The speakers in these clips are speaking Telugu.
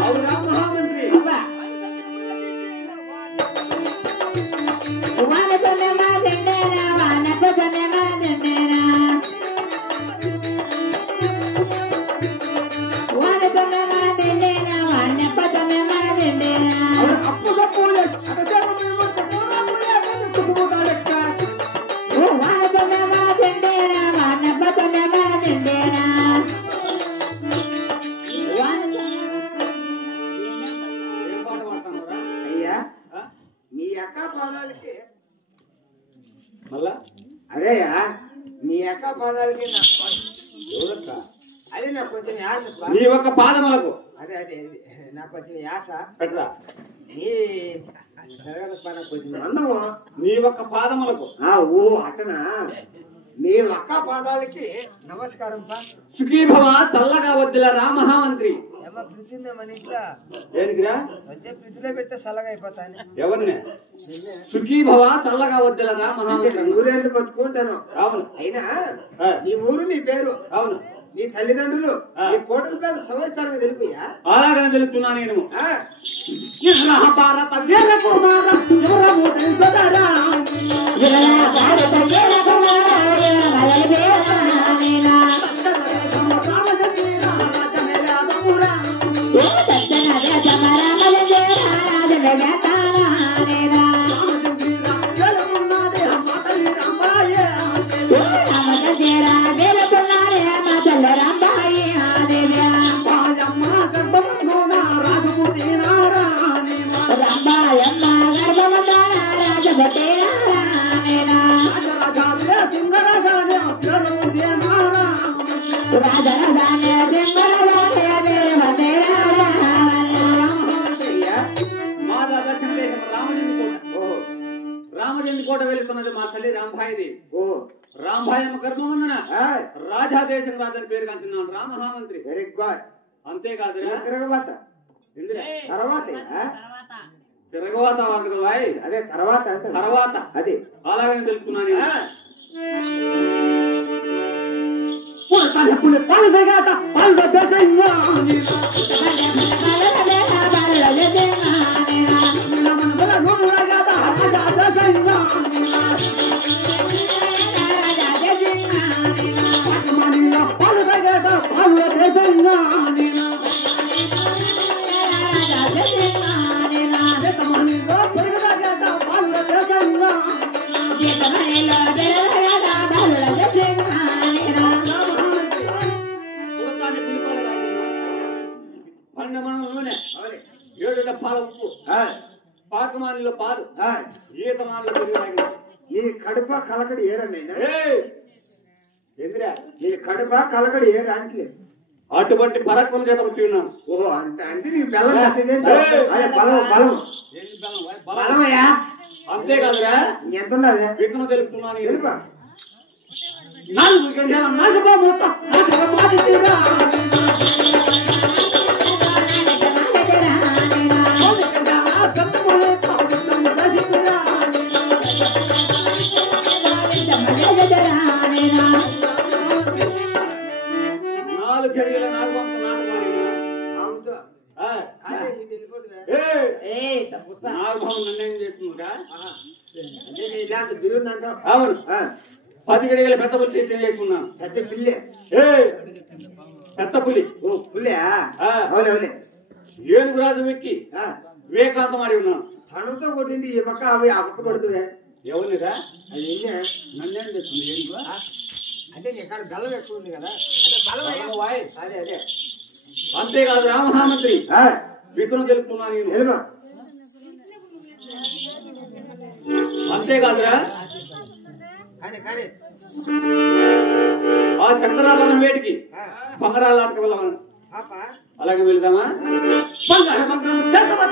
అవునా మహామంత్రి? అప్పు తప్పులే అయ్యా మీ అక్క పాదాలకి మళ్ళా అదేయా మీ అక్క పాదాలకి అదే నాకు కొంచెం యాస నీ ఒక్క పాదములకు అదే అదే నాకు కొంచెం యాస పెట్రా నీ కొంచెం అందము నీ ఒక్క పాదములకు ఓ అట్టనా మీ ఒక్క పాదాలకి నమస్కారం సార్ సుఖీభవ చల్లగా వద్దులరా మహామంత్రి ఏమో ప్రీతి ఉందా మన ఇంట్లో దేనికిరా వచ్చే ప్రీతిలో పెడితే చల్లగా అయిపోతాను ఎవరిని సుఖీభవ చల్లగా వద్దులరా మహామంత్రి ఊరేళ్ళు పట్టుకుంటాను అవును అయినా నీ ఊరు నీ పేరు అవును నీ తల్లిదండ్రులు నీ కోటల పేరు సంవత్సరం తెలిపోయా అలాగనే తెలుస్తున్నా నేను భారత వీర కుమార రామజంది కోట వెళ్తున్నది మా తల్లి రాంభాయిది రాంభాయమ్మ గర్భమందున రాజాదేశం రాజని పేరు కంటున్నాను రా మహామంత్రి వెరీ గుడ్ అంతేకాదు తిరగవాత అదే తర్వాత తర్వాత అదే అలాగని తెలుసుకున్నాను ఏడు డబ్బాల ఉప్పు పాకమానిలో పాలు ఈతమానిలో పెరుగు నీ కడుప కలకడి ఏరన్నైనా ఎదురా నీ కడుప కలకడి ఏరా అంటే అటువంటి పరాక్రమం చేత వచ్చి ఉన్నాను ఓహో అంటే అంటే నీకు బలం బలమయ్యా అంతేకాదురా ఎంత ఉన్నది విఘ్నం తెలుపుతున్నాను తెలుపా నాలుగు గంటల చెడిగల నాగబంత నాగభావం నన్నేం చేస్తుందిరా ఇలాంటి బిరుందంట అవును 10 గడిగల పెద్ద పులి చేసుకున్నాను పెద్ద పిల్లి పెద్ద పులి ఓ పులి అవులే ఏనుగు రాజు వెక్కి వివేకాంతం ఆడి ఉన్నాను తణుతో కొట్టింది ఈ పక్క అవి ఆ పక్క పడుతుంది ఎవరిరా అది నన్నేం చేస్తుంది ఏనుగు అంటే ఇక్కడ బలం ఎక్కువ ఉంది కదా అంటే బలం వాయి అదే అదే అంతేకాదు రామహామంత్రి విగ్రహం తెలుపుతున్నాను నేను అంతేకాదురా కానీ ఆ చక్రాభరణం వేడికి బంగారాలు ఆటకు వెళ్ళమని అలాగే వెళ్దామా బంగారు బంగారం చేత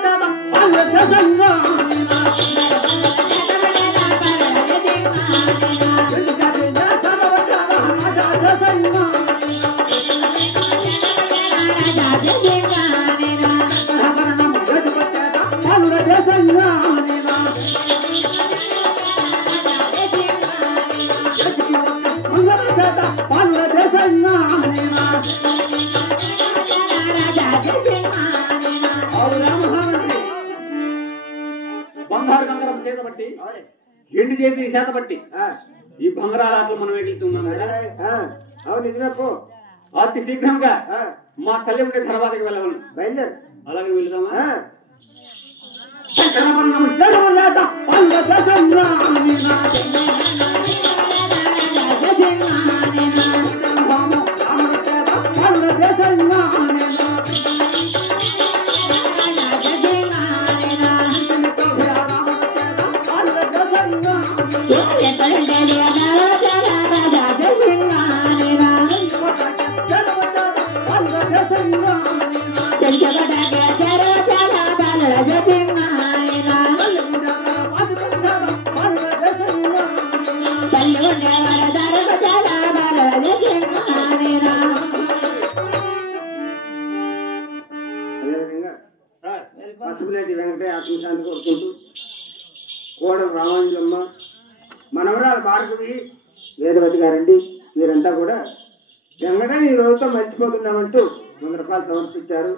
Raja చేత బట్టి ఎండు చేతి చేత బట్టి ఈ బంగారాల ఆటలు మనం ఎగులుతున్నాం కదా. అవును నిజమేపో. అతి శీఘ్రంగా మా తల్లి ఉండే తర్వాతకి వెళ్ళవను. బయలుదేరు. అలాగే వెళ్దామా? పసుపులేటి వెంకటే ఆత్మశాంతి కోరుకుంటూ కోడలు రామాంజమ్మ, మనవరాలు భార్గవి, వేదవతి గారండి, వీరంతా కూడా వెంకటని ఈ రోజుతో మర్చిపోతున్నామంటూ 100 రూపాయలు సమర్పించారు.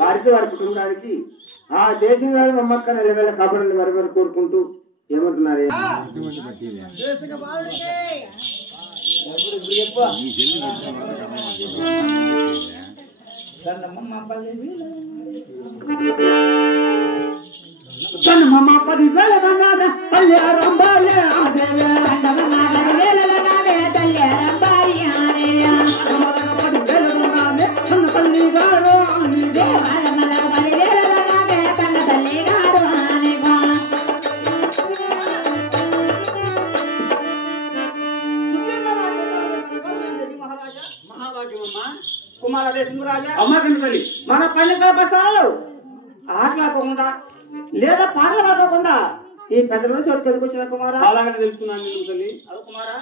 వారికి వారి కుటుంబానికి ఆ దేశంలో మమ్మక్క నెలవేళ కబుర్లు వరవరు కోరుకుంటూ ఏమంటున్నారు? మన పండితుల బస్తాలు ఆటలాడకుండా లేదా పాటలు పాడకుండా ఈ పెద్దల చోటు పెరుగుతున్న కుమారా. అలాగే తెలుపుతున్నాను నేను తల్లి. అది కుమారా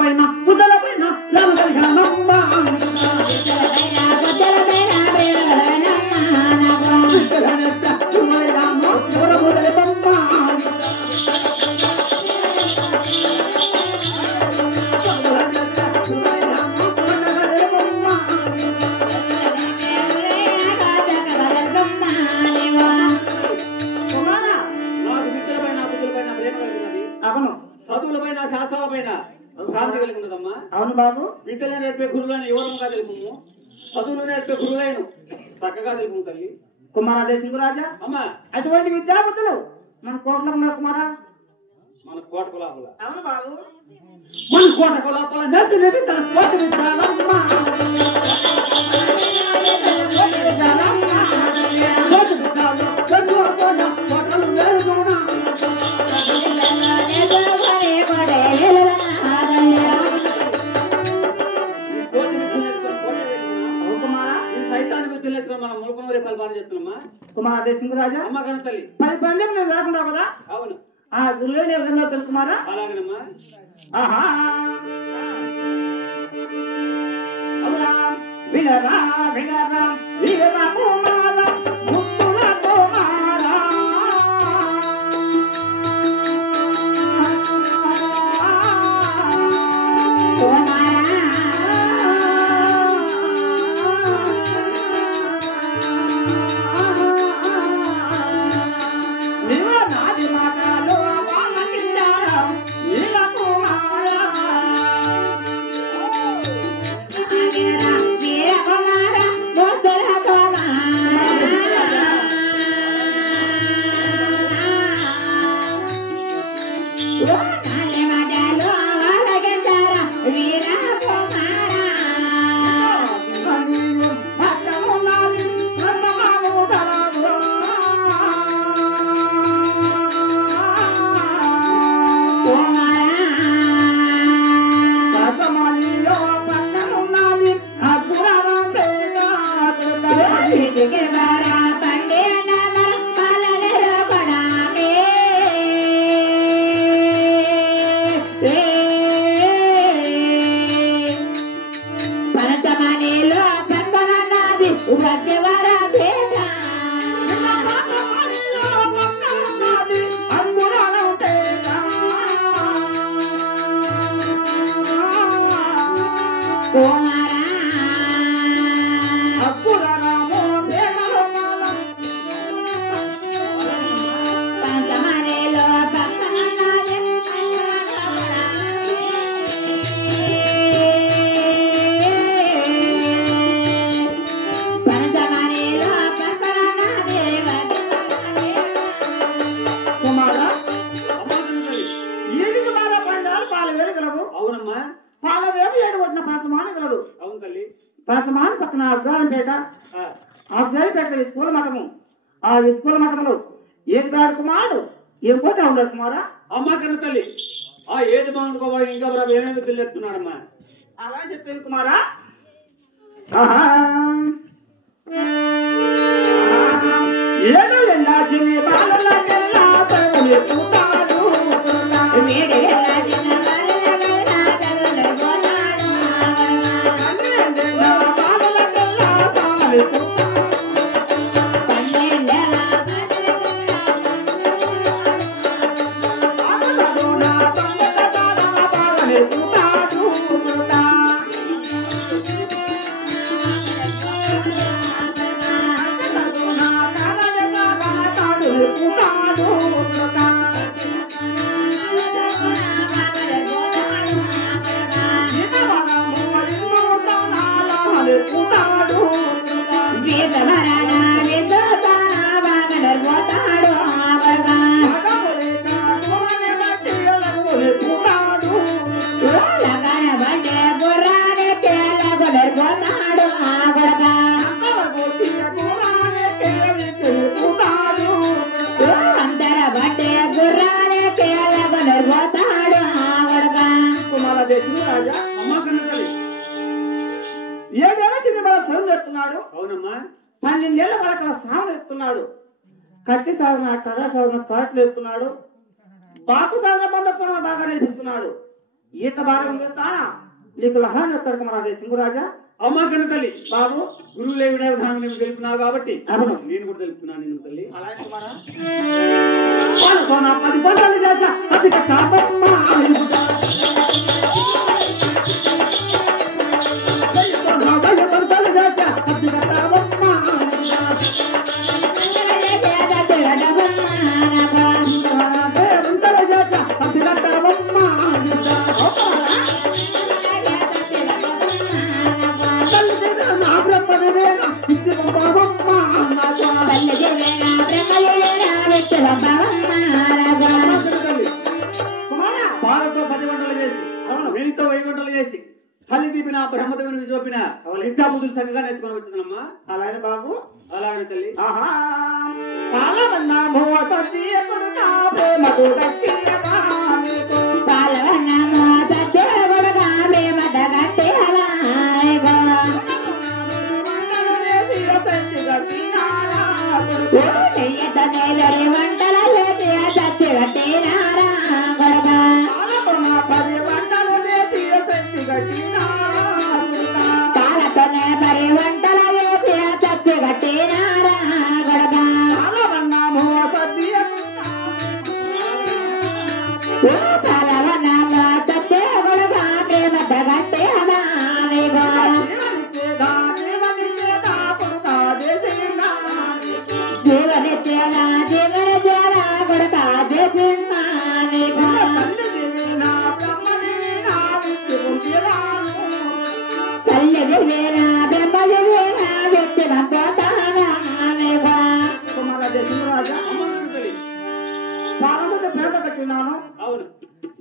పైన పుద్దలపైన చదువులపైన శాస్త్రాలపైన భ్రాంతి కలిగినదమ్మా. అవును బాబు. విద్యలు నేర్పే గురువులను వివరంగా తెలుపుము, చదువులు నేర్పే గురువులైన చక్కగా తెలుపు తల్లి. కుమారాదే సింగురాజా అమ్మా, అటువంటి విద్యాబుద్ధులు మన కోటలో ఉన్నారు కుమారా. మన కోటకు లోపల. అవును బాబు. మన కోటకు లోపల నేర్పి తన కోట విద్యాలమ్మా. కుమారాదే సింగురాజా అమ్మ కను తల్లి 10 పల్లెం నేను లేకుండా కదా. అవును. ఆ గురువుని ఎవరన్నా తెలుసుకుమారా. అలాగేనమ్మా. ఆహా అవునా వినరా వినరా వీర కుమార ముత్తుల కుమార ప్రసమాన పక్కన అద్దాలంపేట అద్దాలంపేట స్కూల్ మఠము ఆ స్కూల్ మఠంలో ఏకరాడు కుమారుడు ఏం పోతే ఉన్నాడు కుమారా అమ్మ కన్న తల్లి ఆ ఏది బాగుండుకోవాలి ఇంకా ఏమేమి తెలియజేస్తున్నాడమ్మా అలా చెప్పేది కుమారా ఏడు ఎల్లాచిని బాలలకెల్లా తరుని పుట్టాడు మేడే ఎల్లాచిని బాలలకెల్లా తరుని పుట్టాడు పన్నెండేళ్ళ బాలలకెల్లా తాళి పుట్టాడు పన్నెండేళ్ళ బాలలకెల్లా తాళి పుట్టాడు అవునమ్మా 12 ఏళ్ల వరకు సాగు ఎత్తున్నాడు కత్తి సాగున కథ సాగున పాటలు ఎత్తున్నాడు బాకు సాగున బంధత్వం బాగా నడిపిస్తున్నాడు ఈత భాగం చేస్తానా నీకు లహాన్ ఎత్తాడు మన సింగురాజా అమ్మ కన్న తల్లి బాబు గురువులు ఏ విధానం నేను తెలుపుతున్నావు కాబట్టి అవును నేను కూడా తెలుపుతున్నాను నేను తల్లి అలాగే కుమారా 10 పంటలు చేసా అది కాపమ్మ పాలతో 10 వంటలు చేసి వీళ్ళతో 1000 వంటలు చేసి తల్లి తీపిన బ్రహ్మదేవుని చూపిన విద్యా బుద్ధులు చక్కగా నేర్చుకొని వచ్చిందమ్మా అలాగే బాబు అలాగే తల్లి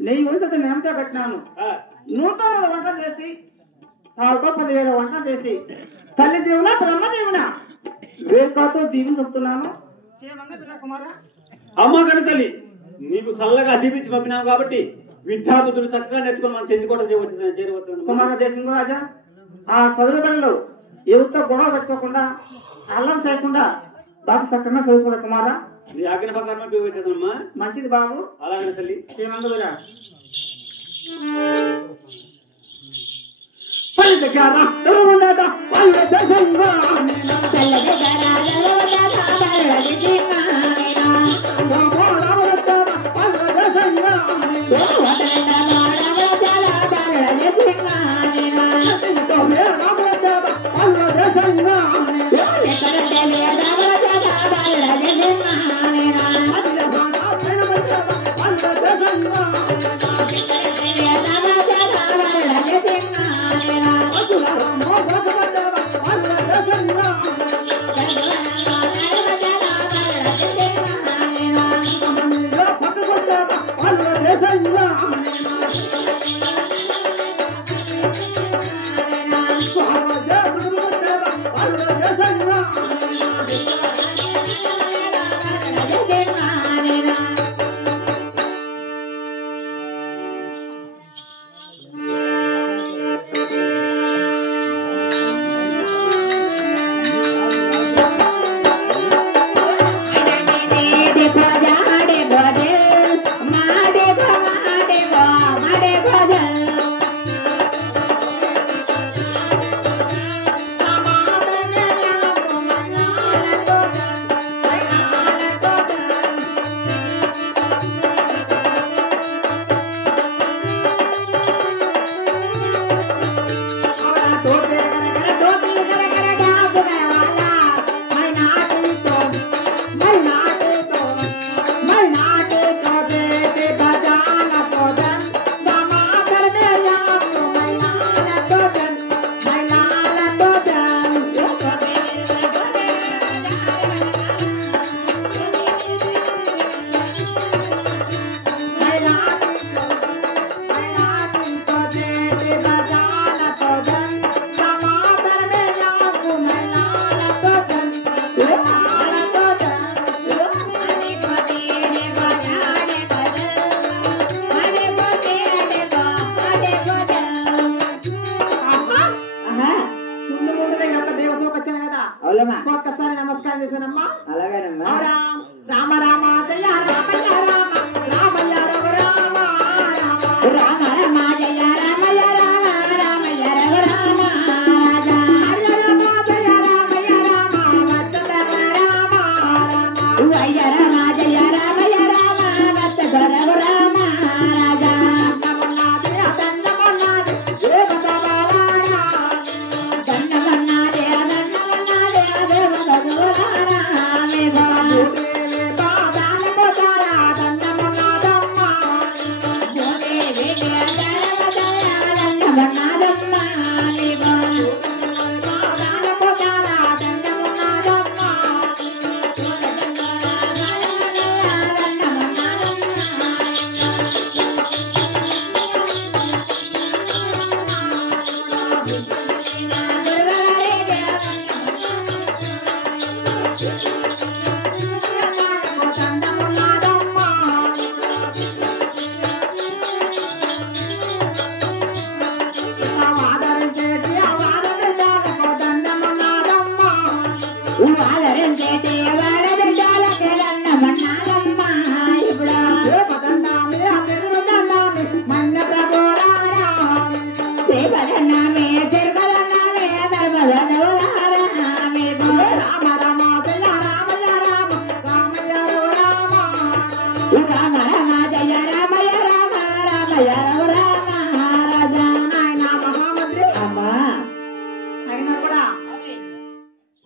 నెయ్యి వంటతో నేమతో పెట్టినాను నూతన వంట చేసి 10,000 వంట చేసి తల్లి దేవునా బ్రహ్మదేవునా వేరుతో దీవిని చెప్తున్నాను కుమారా అమ్మ కన్న తల్లి నీకు చల్లగా దీపించి పంపినావు కాబట్టి విద్యాబుద్ధులు చక్కగా నేర్చుకుని మనం చెందుకోవడం చేరవచ్చు కుమార దేశం రాజా ఆ చదువు బడిలో ఎవరితో గొడవ పెట్టుకోకుండా అల్లం చేయకుండా బాగా చక్కగా చదువుకున్నా కుమారా నీ ఆజ్ఞ ప్రకారమే పెట్టేదమ్మా మంచిది బాబు అలాగే తల్లి శ్రీమంతుడా Thank you. ఒక్కసారి నమస్కారం చేశానమ్మా. అలాగేనమ్మా. రామ రామ జయ రామయ్య రామ రామయ్య రఘు రామ రామ రామ జయ రామయ్య రామ రామయ్య రఘు రామ హరి రామ జయ రామయ్య రామ వత్సల రామ వయ్య రామ జయ రామయ్య రామ వత్సల రఘు రామ రాజా నమన్నాది అదన్నమన్నాది దేవత బాలారా దన్నమన్నాది అదన్నమన్నాది దేవత బాలారా మేఘా బాదాన పోతారా దన్నమన్నాదమ్మ జోడే వేడి దన్నమన్నాదమ్మ మేఘా బాదాన పోతారా దన్నమన్నాదమ్మ జోడే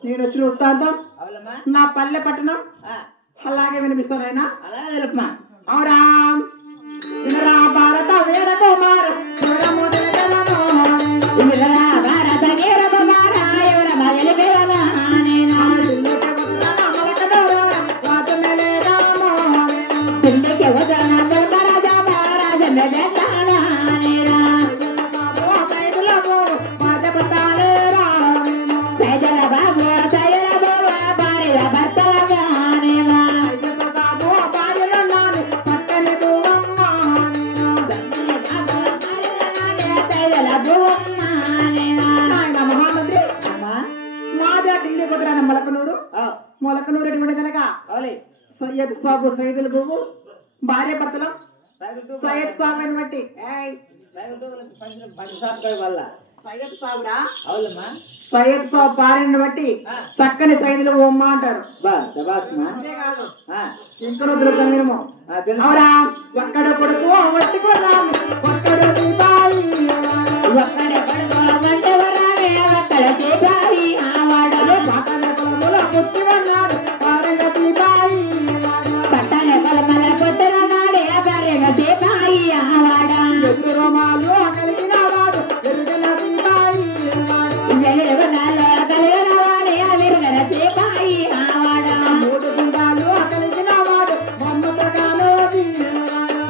నేను వచ్చిన వృత్తాంతం నా పల్లె పట్టణం అలాగే వినిపిస్తాను ఆయన అలాగే తెలుపమా. అవురా వినరా భారత వీర కుమార భారత వీర కుమార ఎవర మగలి పిల్లకి వదన రాజా మహారాజ మొలకనూరు ఎటువంటిదనగా సయ్యద్ సాబు సైదుల్ బాబు భార్య భర్తలం సయ్యద్ సాబు అని బట్టి సయ్యద్ సాబురా సయ్యద్ సాబు భార్యను బట్టి చక్కని సైదులు బొమ్మ అంటారు. అంతేకాదు ఇంకనూ దొరుకుతాము అవురా ఒక్కడ కొడుకు ఒట్టుకోరా ఒక్కడు దీపాయి ఒక్కడ కొడుకు వంటవరానే ఒక్కడ దీపాయి ఆవాడలో పట్టణ కొలముల పుట్టివన్నాడు వారగ దీపాయి పట్టణ కొలముల పుట్టివన్నాడే వారగ దీపాయి ఆవాడ ఎదురు రోమాలు కలిగిన వాడు ఎరుగన దీపాయి వెలుగునాలో కలిగిన వాడే వెరుగన దీపాయి ఆవాడ మూడు గుండాలు కలిగిన వాడు మమ్మతగాలో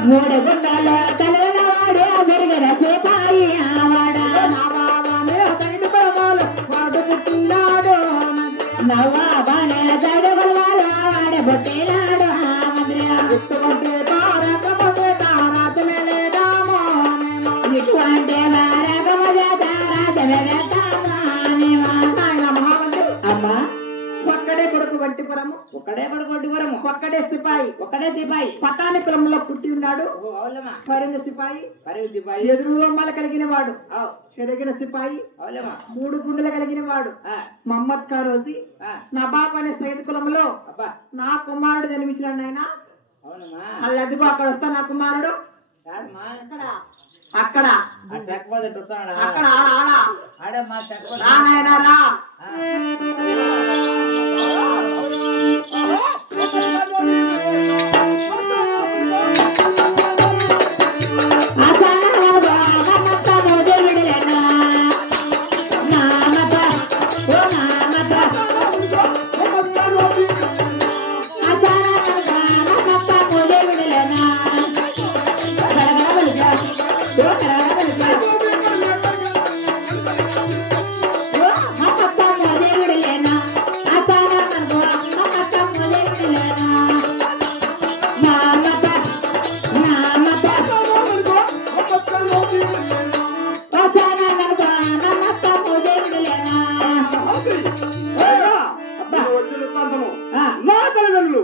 మూడు గుండాలు కలిగిన వాడే వెరుగన దీపాయి ఆవాడ నా బాబానే తగిన పరమాలు వాడు పుట్టినాడు నవ్వా బానే జగవల్లాల వాడే బొట్టేలాడు గుర్తుపట్టే తారకమతే తారాతమేలే దామో ఇటువంటి వారకమజ తారాతమేలే నాయన మహామంత్రి అమ్మా ఒక్కడే కొడుకు వంటిపురము ఒక్కడే పడుకుంటువరము ఒక్కడే సిపాయి ఒక్కడే సిపాయి పటాని కులంలో పుట్టి ఉన్నాడు ఓ అవులమ్మా పరింగ సిపాయి పరుగు సిపాయి ఎదురు బొమ్మలు కలిగిన వాడు అవు ఎదిగిన సిపాయి అవులమ్మా 3 గుండెలు కలిగిన వాడు మహమ్మద్ కారోజీ నవాబ్ అనే సైద్ కులంలో అబ్బా నా కుమారుడు జన్మించినాడు నాయన అవునమ్మా అలా అదిగో అక్కడ వస్తా నా కుమారుడు కాదమ్మా అక్కడ ఆ చక్రవర్తి వస్తాడా అక్కడ ఆడ ఆడ ఆడమ్మా చక్రవర్తి రా నాయనా రా నా తల్లిదండ్రులు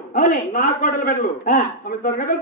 నా కోటల పెట్టలు సంవత్సరం కదా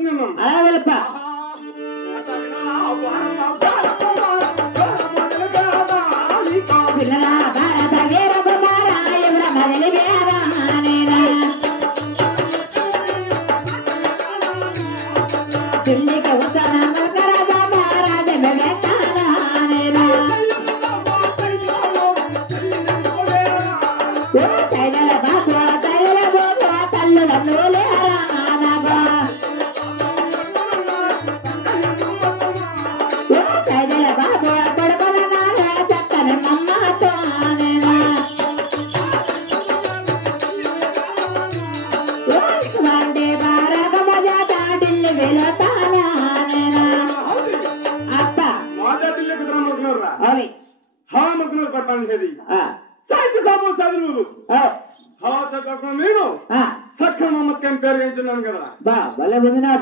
నేను సక్క మమ్మత్ పేరు వేయించున్నాను కదా బా భలే ఉంది నా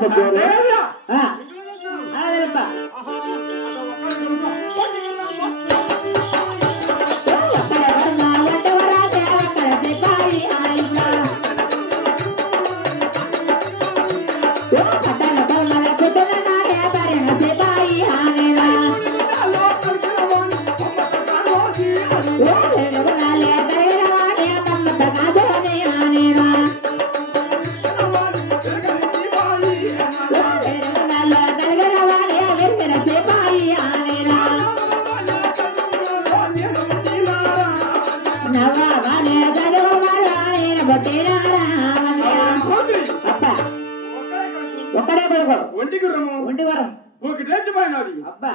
ఒంటివరం ఒకటేసిపోయినది అబ్బా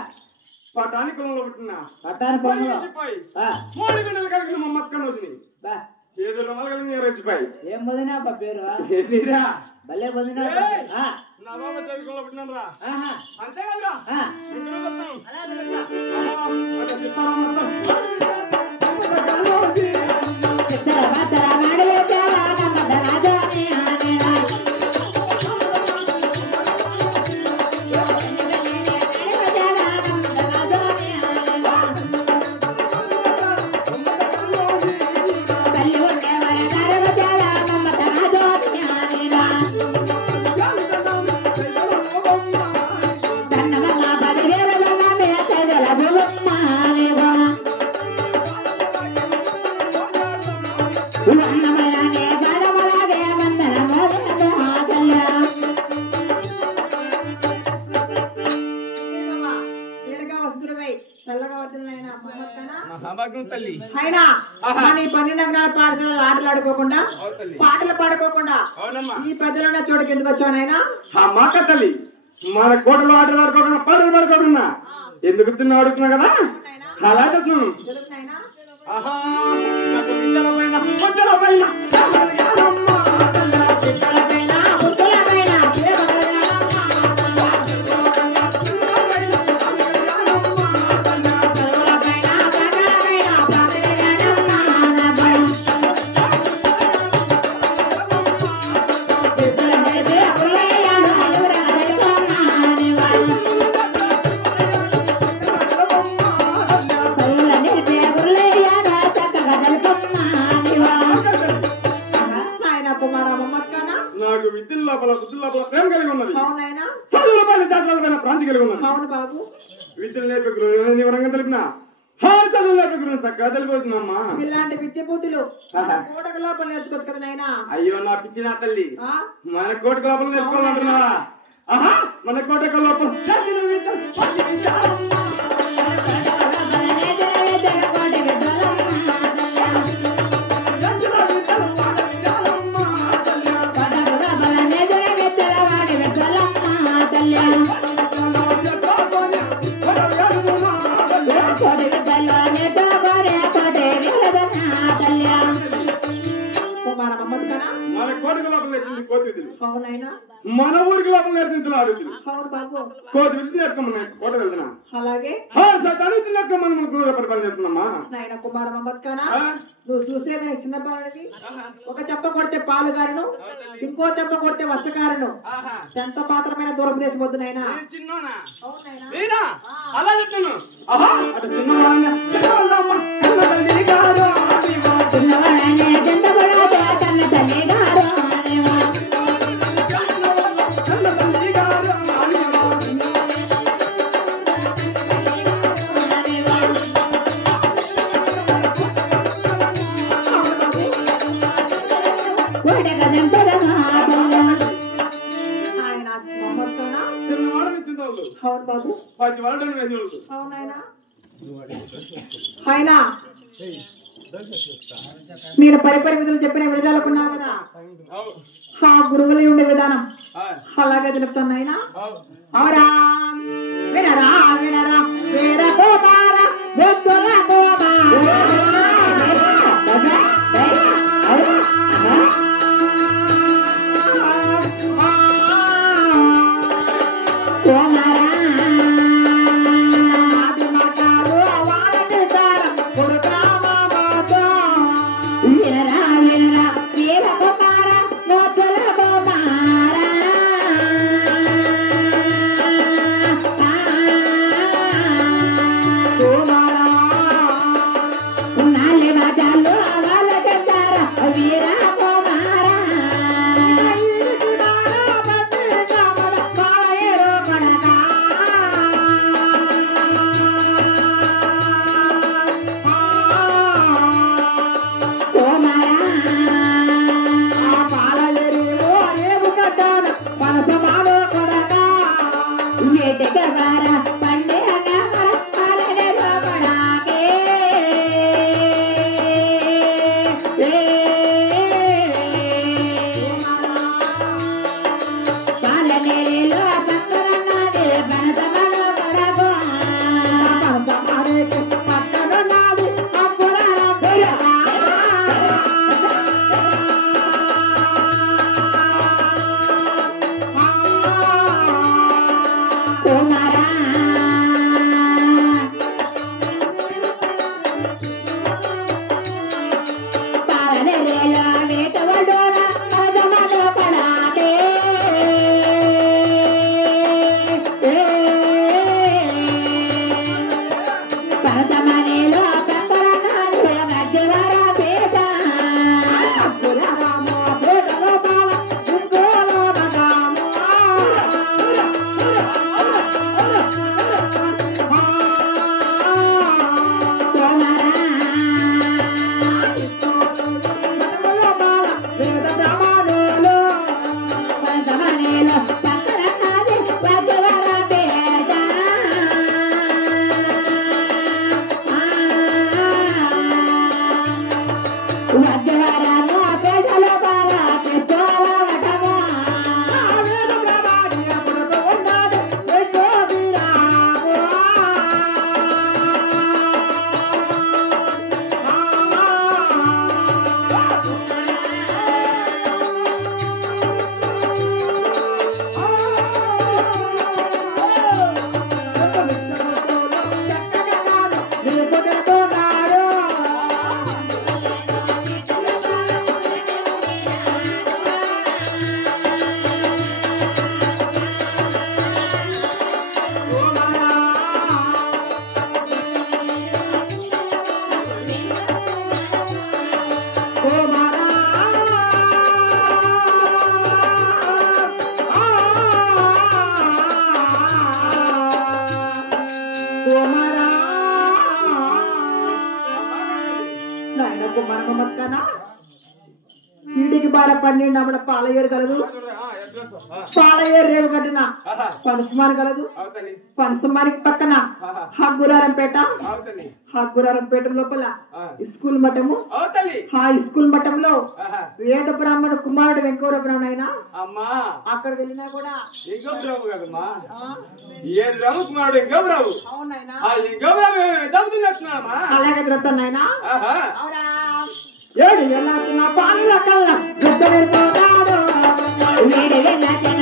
పటాని కులంలో పుట్టిన పట్టాను పొంగు మూడు గంటలు కలిగిన మా మక్కను వదిలి ఏదో కలిగిన రెచ్చిపోయి ఏం వదినా పేరు భలే వదినా నా బాబా చదువుకోలో పుట్టినాను రా అంతే కదా ఆటలాడుకోకుండా పాటలు పాడుకోకుండా ఈ పెద్దలున్న చోటుకి ఎందుకు వచ్చావు నాయనా మాక తల్లి మన కోటలో ఆటలు ఆడుకోకుండా పాటలు పాడుకోకుండా ఎందుకు తిన్నా అడుగుతున్నా కదా అలా చెప్తున్నాను నాకు విద్యుల లోపల బుద్ధుల లోపల ప్రేమ కలిగి ఉన్నది. అవునాయనా చదువులపైన జాతరాలపైన ప్రాంతి కలిగి ఉన్నది. అవును బాబు. విద్యలు నేర్పే గురువు వివరంగా తెలిపిన చదువు నేర్పే గురువు చక్కగా తెలిపోతున్నామ్మా. ఇలాంటి విద్య బుద్ధులు కోటకు లోపల నేర్చుకోవచ్చు కదా నాయనా. అయ్యో నా పిచ్చిన తల్లి, మన కోటకు లోపల నేర్చుకోవాలంటున్నావా? ఆహా, మన కోటకు లోపల మన కోటకు లోపల నేర్చుకుంది కోతి విధులు. మన ఊరికి లోపల నేర్చుకుంటున్నారు కోతి విధులు నేర్చుకోమన్నా కోట వెళ్తున్నా. అలాగే మనం గురువు పరిపాలన చేస్తున్నామా నాయన కుమార మమ్మత్కానా. నువ్వు చూసేదా చిన్న బాలుడివి. ఒక చెప్ప కొడితే పాలుగారును, ఇంకో చెప్ప కొడితే వస్త్రకారును. ఎంత పాత్రమైన దూరం దేశం వద్దు నాయన. అలా చెప్తాను. ఆయన మీరు పరిపరి విధులు చెప్పిన విధాలుకున్నా కదా, ఆ గురువులే ఉండే విధానం అలాగే తెలుపుతాను ఆయన. అవురా వినరా వినరా వీర కుమార బుద్ధుల 12 అమ్మడ పాలయ్యేరు కలదు పాలయ్యేరు రేవు కట్టిన పనసమాని కలదు పనసమానికి పక్కన హగ్గురారంపేట హగ్గురారంపేట లోపల స్కూల్ మఠము ఆ స్కూల్ మఠంలో వేద బ్రాహ్మణ కుమారుడు వెంకవర బ్రాహ్మణ అమ్మా అక్కడ వెళ్ళినా కూడా ఇంకో బ్రావు కదమ్మా ఏ రాము కుమారుడు ఇంకో బ్రావు అవునాయనా ఇంకో బ్రావు దమ్ముతున్నట్టున్నామా అలాగే తిరుగుతున్నాయనా ఏడు వెళ్ళాల్సిన పాలల కల్లా గుర్తుపోతాడు ఏడు వెళ్ళాల్సిన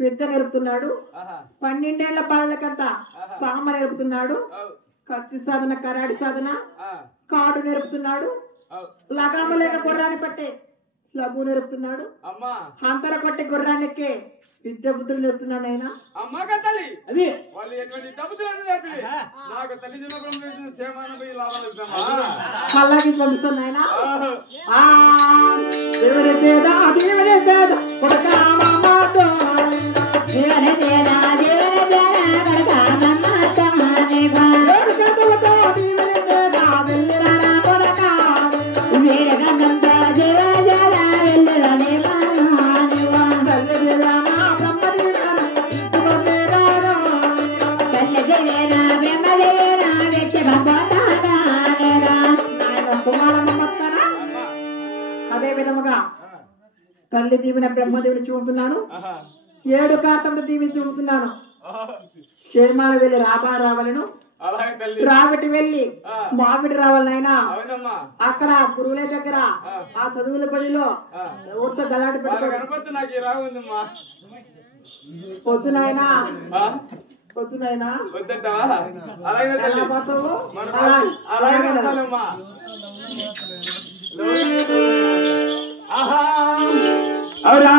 విద్య నేర్పుతున్నాడు 12 ఏళ్ల బాలలకంతా సామ నేర్పుతున్నాడు కత్తి సాధన కరాడి సాధన కాడు నేర్పుతున్నాడు లగామ లేక గుర్రాన్ని పట్టే లఘు నేర్పుతున్నాడు అంతర కొట్టే గుర్రాన్ని ఎక్కే విద్య బుద్ధులు నేర్పుతున్నాడు ఆయన అమ్మగా తల్లి అది వాళ్ళు ఎటువంటి దబ్బుతులను నేర్పి నాకు తల్లి జన్మ సేమాన పోయి లాభాలు అలాగే పంపిస్తాను ఆయన దేవుడి చేద దేవుడి చేద కొడక మామాతో దేవుడి చేద దేవుడి చేద కొడక మామాతో దేవుడి చేతలతో దేవుడి చేద వెళ్ళిరా కొడక వీర గంగంతో దేవుడి చేద వెళ్ళిరా దేవా వెళ్ళిరా అదే విధముగా తల్లి దీవిన బ్రహ్మదేవుని చూపుతున్నాను 7 కార్తములు దీవిని చూపుతున్నాను చేమాల వెళ్ళి రావాలను రావిటి వెళ్ళి మావిటి రావాలనైనా అక్కడ గురువుల దగ్గర ఆ చదువుల బడిలో ఎవరితో గలాట పొద్దునైనా పొద్దునైనా అవునా